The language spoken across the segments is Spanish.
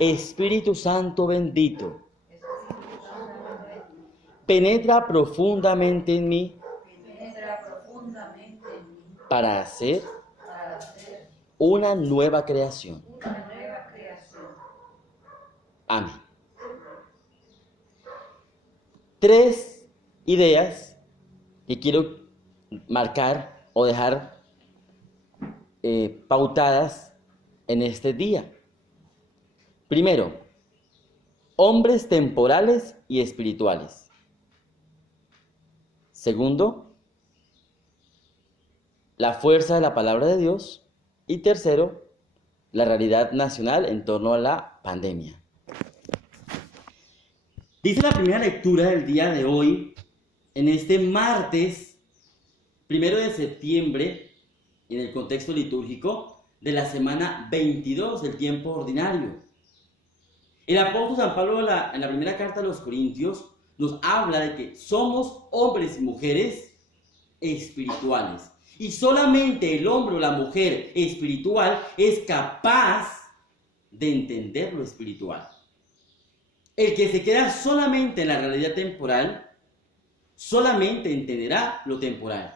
Espíritu Santo bendito, penetra profundamente en mí para hacer una nueva creación. Amén. 3 ideas que quiero marcar o dejar pautadas en este día. Primero, hombres temporales y espirituales. Segundo, la fuerza de la palabra de Dios. Y tercero, la realidad nacional en torno a la pandemia. Dice la primera lectura del día de hoy, en este martes 1 de septiembre, en el contexto litúrgico de la semana 22 del tiempo ordinario. El apóstol San Pablo en la primera carta a los Corintios nos habla de que somos hombres y mujeres espirituales. Y solamente el hombre o la mujer espiritual es capaz de entender lo espiritual. El que se queda solamente en la realidad temporal, solamente entenderá lo temporal.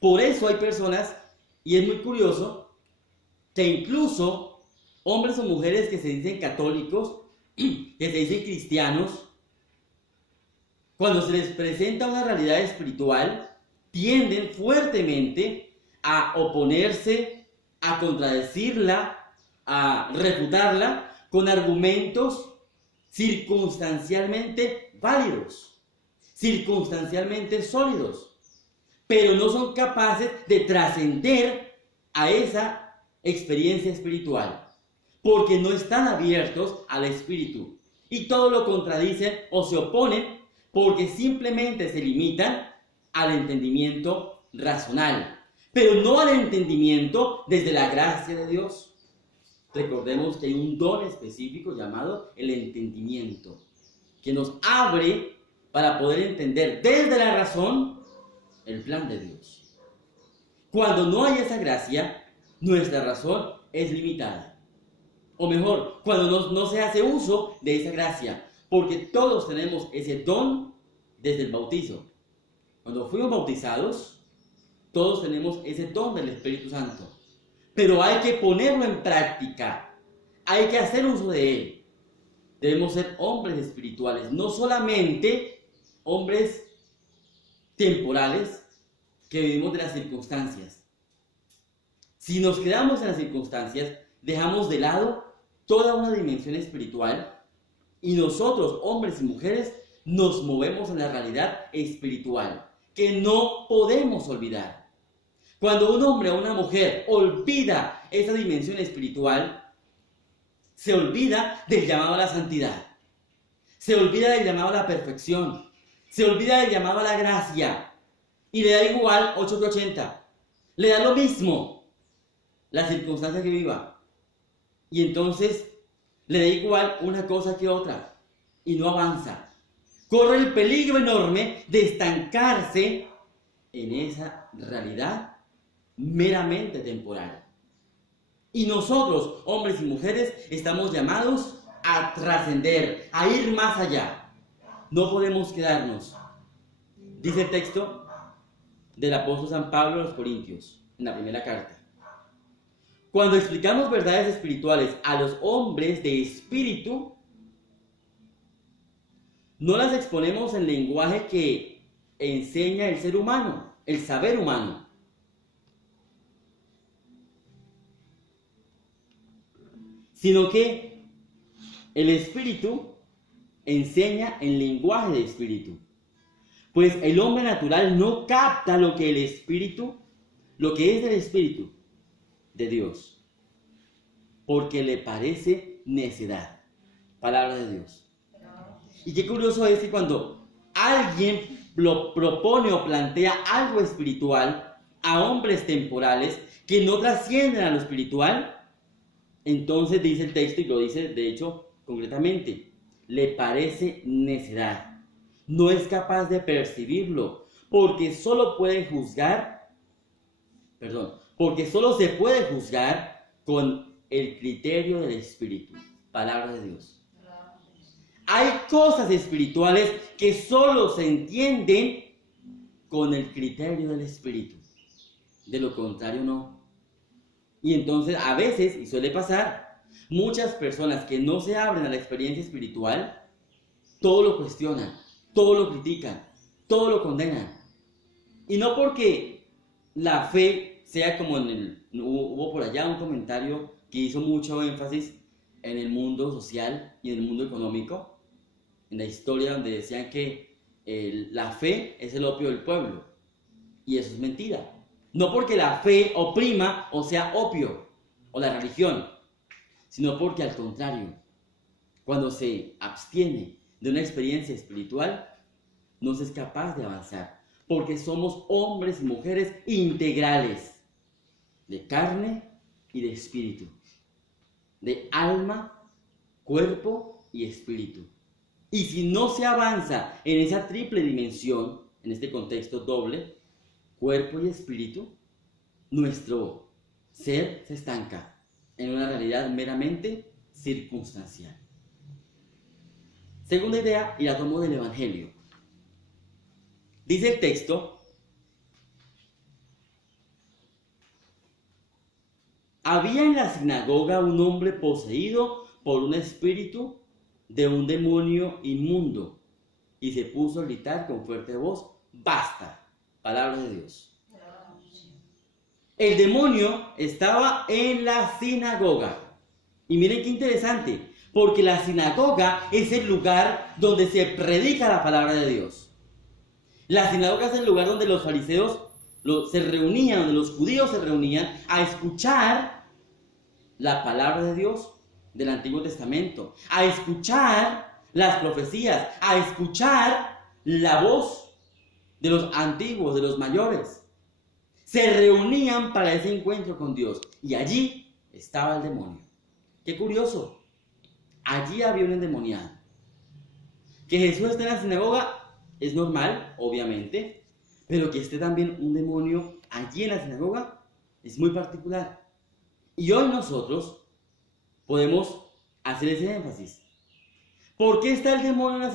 Por eso hay personas, y es muy curioso, que incluso hombres o mujeres que se dicen católicos, que se dicen cristianos, cuando se les presenta una realidad espiritual, tienden fuertemente a oponerse, a contradecirla, a refutarla con argumentos circunstancialmente válidos, circunstancialmente sólidos, pero no son capaces de trascender a esa experiencia espiritual, porque no están abiertos al espíritu y todo lo contradicen o se oponen porque simplemente se limitan al entendimiento racional, pero no al entendimiento desde la gracia de Dios. Recordemos que hay un don específico llamado el entendimiento, que nos abre para poder entender desde la razón el plan de Dios. Cuando no hay esa gracia, nuestra razón es limitada. O mejor, cuando no se hace uso de esa gracia, porque todos tenemos ese don desde el bautizo. Cuando fuimos bautizados, todos tenemos ese don del Espíritu Santo. Pero hay que ponerlo en práctica. Hay que hacer uso de él. Debemos ser hombres espirituales, no solamente hombres temporales que vivimos de las circunstancias. Si nos quedamos en las circunstancias, dejamos de lado toda una dimensión espiritual y nosotros, hombres y mujeres, nos movemos en la realidad espiritual que no podemos olvidar. Cuando un hombre o una mujer olvida esa dimensión espiritual, se olvida del llamado a la santidad, se olvida del llamado a la perfección, se olvida del llamado a la gracia y le da igual 8 que 80, le da lo mismo la circunstancia que viva y entonces le da igual una cosa que otra y no avanza. Corre el peligro enorme de estancarse en esa realidad meramente temporal. Y nosotros, hombres y mujeres, estamos llamados a trascender, a ir más allá. No podemos quedarnos. Dice el texto del apóstol San Pablo a los Corintios, en la primera carta. Cuando explicamos verdades espirituales a los hombres de espíritu, no las exponemos en lenguaje que enseña el ser humano, el saber humano. Sino que el espíritu enseña en lenguaje de espíritu. Pues el hombre natural no capta lo que el espíritu, lo que es del espíritu de Dios, porque le parece necedad. Palabra de Dios. Y qué curioso es que cuando alguien lo propone o plantea algo espiritual a hombres temporales que no trascienden a lo espiritual, entonces dice el texto, y lo dice de hecho concretamente, le parece necedad. No es capaz de percibirlo, porque solo se puede juzgar con el criterio del Espíritu. Palabra de Dios. Hay cosas espirituales que solo se entienden con el criterio del Espíritu. De lo contrario, no. Y entonces, a veces, y suele pasar, muchas personas que no se abren a la experiencia espiritual, todo lo cuestionan, todo lo critican, todo lo condenan. Y no porque la fe sea como hubo por allá un comentario que hizo mucho énfasis en el mundo social y en el mundo económico, en la historia donde decían que la fe es el opio del pueblo. Y eso es mentira. No porque la fe oprima o sea opio, o la religión, sino porque al contrario, cuando se abstiene de una experiencia espiritual, no se es capaz de avanzar, porque somos hombres y mujeres integrales, de carne y de espíritu, de alma, cuerpo y espíritu. Y si no se avanza en esa triple dimensión, en este contexto doble, cuerpo y espíritu, nuestro ser se estanca en una realidad meramente circunstancial. Segunda idea, y la tomo del Evangelio. Dice el texto: había en la sinagoga un hombre poseído por un espíritu de un demonio inmundo, y se puso a gritar con fuerte voz: ¡basta! Palabra de Dios. El demonio estaba en la sinagoga. Y miren qué interesante, porque la sinagoga es el lugar donde se predica la palabra de Dios. La sinagoga es el lugar donde los fariseos se reunían, donde los judíos se reunían a escuchar la palabra de Dios del Antiguo Testamento, a escuchar las profecías, a escuchar la voz de los antiguos, de los mayores. Se reunían para ese encuentro con Dios, y allí estaba el demonio. Qué curioso, allí había un endemoniado. Que Jesús esté en la sinagoga es normal, obviamente, pero que esté también un demonio allí en la sinagoga es muy particular. Y hoy nosotros podemos hacer ese énfasis. ¿Por qué está el demonio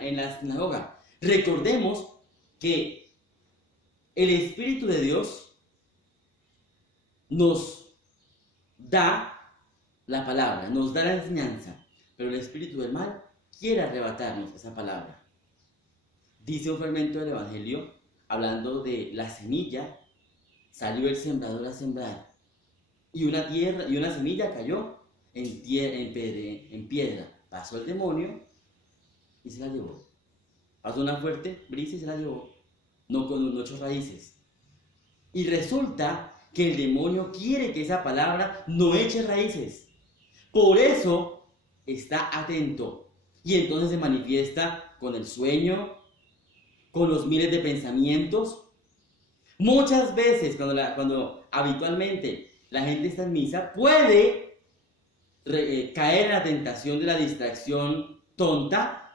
en la sinagoga? Recordemos que el Espíritu de Dios nos da la palabra, nos da la enseñanza, pero el espíritu del mal quiere arrebatarnos esa palabra. Dice un fragmento del Evangelio, hablando de la semilla, salió el sembrador a sembrar, y una semilla cayó en piedra. Pasó el demonio y se la llevó. Pasó una fuerte brisa y se la llevó. No con 8 raíces. Y resulta que el demonio quiere que esa palabra no eche raíces. Por eso está atento. Y entonces se manifiesta con el sueño, con los miles de pensamientos. Muchas veces cuando habitualmente la gente está en misa, puede caer en la tentación de la distracción tonta.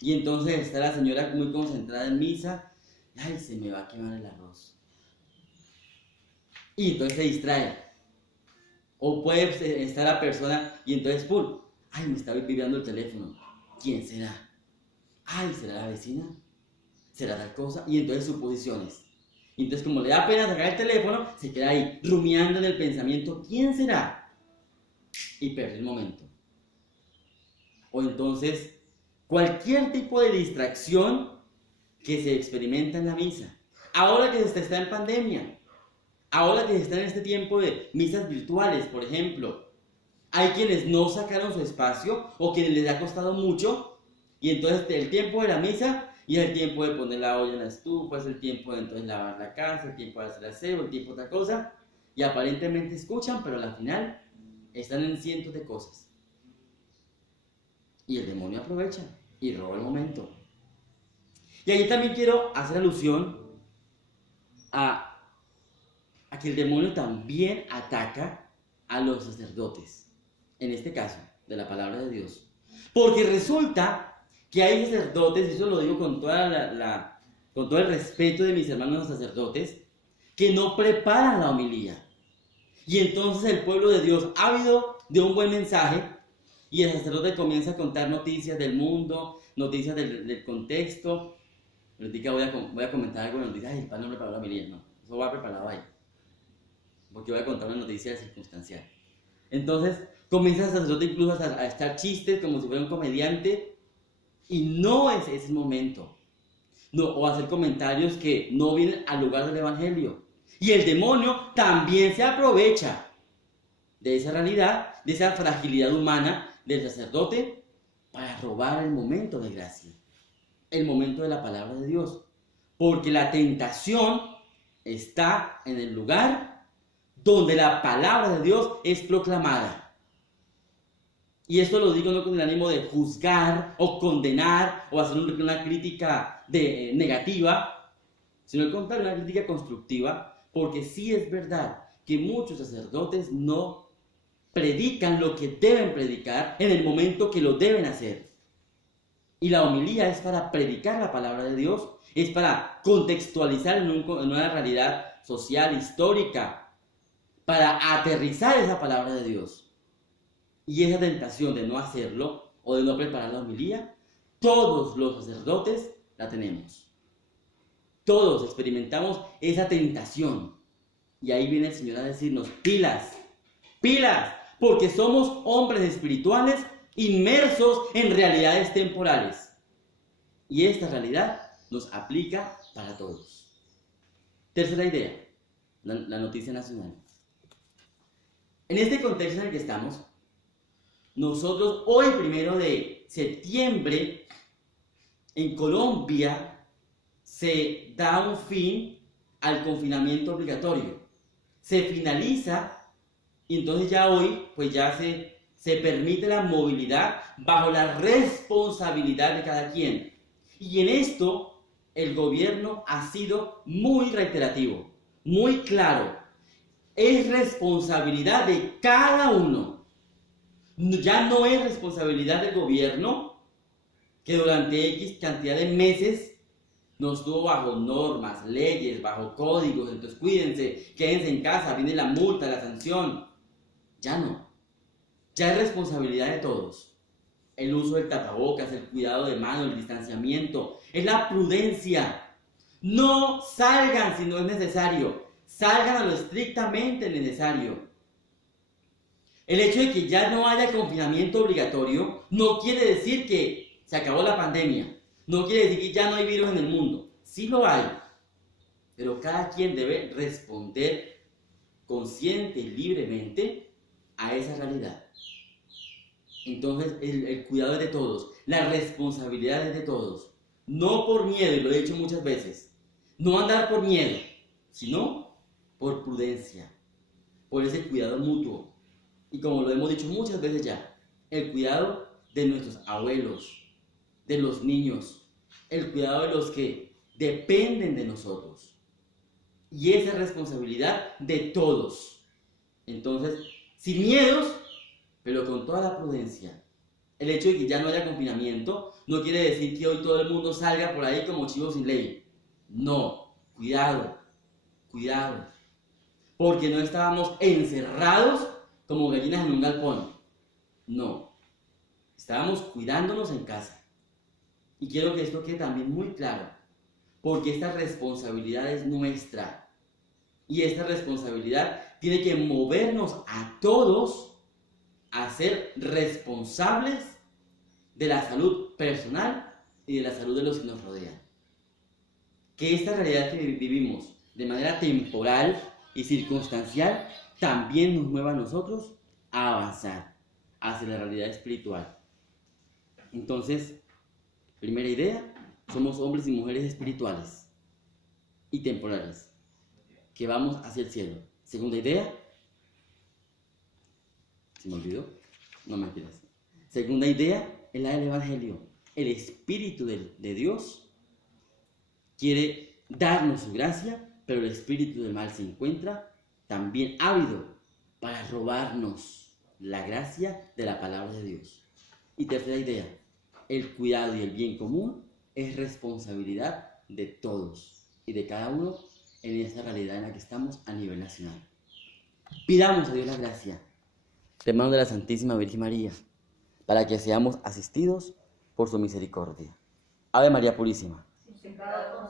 Y entonces está la señora muy concentrada en misa. Ay, se me va a quemar el arroz. Y entonces se distrae. O puede estar la persona y entonces, ¡pum! Ay, me está vibrando el teléfono. ¿Quién será? Ay, ¿será la vecina? ¿Será tal cosa? Y entonces suposiciones. Y entonces, como le da pena sacar el teléfono, se queda ahí rumiando en el pensamiento: ¿quién será? Y pierde el momento. O entonces, cualquier tipo de distracción que se experimenta en la misa. Ahora que se está en pandemia, ahora que se está en este tiempo de misas virtuales, por ejemplo, hay quienes no sacaron su espacio o quienes les ha costado mucho, y entonces el tiempo de la misa y es el tiempo de poner la olla en la estufa, es el tiempo de entonces lavar la casa, el tiempo de hacer aseo, el tiempo de otra cosa, y aparentemente escuchan, pero al final están en cientos de cosas. Y el demonio aprovecha y roba el momento. Y ahí también quiero hacer alusión a que el demonio también ataca a los sacerdotes, en este caso, de la palabra de Dios. Porque resulta que hay sacerdotes, y eso lo digo con todo el respeto de mis hermanos sacerdotes, que no preparan la homilía. Y entonces el pueblo de Dios, ávido de un buen mensaje, y el sacerdote comienza a contar noticias del mundo, noticias del contexto. Ahorita voy a comentar algo de noticias. Ay, el padre no preparó la homilía, no, eso va preparado ahí, porque voy a contar una noticia circunstancial. Entonces comienza el sacerdote incluso a echar chistes como si fuera un comediante, y no es ese el momento. No, o hacer comentarios que no vienen al lugar del evangelio. Y el demonio también se aprovecha de esa realidad, de esa fragilidad humana del sacerdote, para robar el momento de gracia, el momento de la palabra de Dios. Porque la tentación está en el lugar donde la palabra de Dios es proclamada. Y esto lo digo no con el ánimo de juzgar o condenar o hacer una crítica negativa, sino al contrario, una crítica constructiva, porque sí es verdad que muchos sacerdotes no predican lo que deben predicar en el momento que lo deben hacer. Y la homilía es para predicar la palabra de Dios, es para contextualizar en una realidad social, histórica, para aterrizar esa palabra de Dios. Y esa tentación de no hacerlo o de no preparar la homilía, todos los sacerdotes la tenemos. Todos experimentamos esa tentación. Y ahí viene el Señor a decirnos, pilas, pilas, porque somos hombres espirituales inmersos en realidades temporales. Y esta realidad nos aplica para todos. Tercera idea, la noticia nacional. En este contexto en el que estamos, nosotros hoy, 1 de septiembre, en Colombia, se da un fin al confinamiento obligatorio. Se finaliza y entonces ya hoy, pues ya se permite la movilidad bajo la responsabilidad de cada quien. Y en esto, el gobierno ha sido muy reiterativo, muy claro. Es responsabilidad de cada uno. Ya no es responsabilidad del gobierno que durante X cantidad de meses nos tuvo bajo normas, leyes, bajo códigos. Entonces cuídense, quédense en casa, viene la multa, la sanción. Ya no. Ya es responsabilidad de todos. El uso del tapabocas, el cuidado de mano, el distanciamiento, es la prudencia. No salgan si no es necesario. Salgan a lo estrictamente necesario. El hecho de que ya no haya confinamiento obligatorio no quiere decir que se acabó la pandemia. No quiere decir que ya no hay virus en el mundo. Sí lo hay. Pero cada quien debe responder consciente y libremente a esa realidad. Entonces el cuidado es de todos. La responsabilidad es de todos. No por miedo, y lo he dicho muchas veces. No andar por miedo, sino por prudencia. Por ese cuidado mutuo. Y como lo hemos dicho muchas veces ya, el cuidado de nuestros abuelos, de los niños, el cuidado de los que dependen de nosotros. Y esa es responsabilidad de todos. Entonces, sin miedos, pero con toda la prudencia. El hecho de que ya no haya confinamiento no quiere decir que hoy todo el mundo salga por ahí como chivo sin ley. No, cuidado, cuidado. Porque no estábamos encerrados como gallinas en un galpón. No. Estábamos cuidándonos en casa. Y quiero que esto quede también muy claro. Porque esta responsabilidad es nuestra. Y esta responsabilidad tiene que movernos a todos a ser responsables de la salud personal y de la salud de los que nos rodean. Que esta realidad que vivimos de manera temporal y circunstancial también nos mueva a nosotros a avanzar hacia la realidad espiritual. Entonces, primera idea, somos hombres y mujeres espirituales y temporales, que vamos hacia el cielo. Segunda idea, ¿se me olvidó? No mentiras. Segunda idea es la del Evangelio. El Espíritu de Dios quiere darnos su gracia, pero el espíritu del mal se encuentra también ávido para robarnos la gracia de la palabra de Dios. Y tercera idea, el cuidado y el bien común es responsabilidad de todos y de cada uno en esta realidad en la que estamos a nivel nacional. Pidamos a Dios la gracia de mano de la Santísima Virgen María, para que seamos asistidos por su misericordia. Ave María Purísima. Sin pecado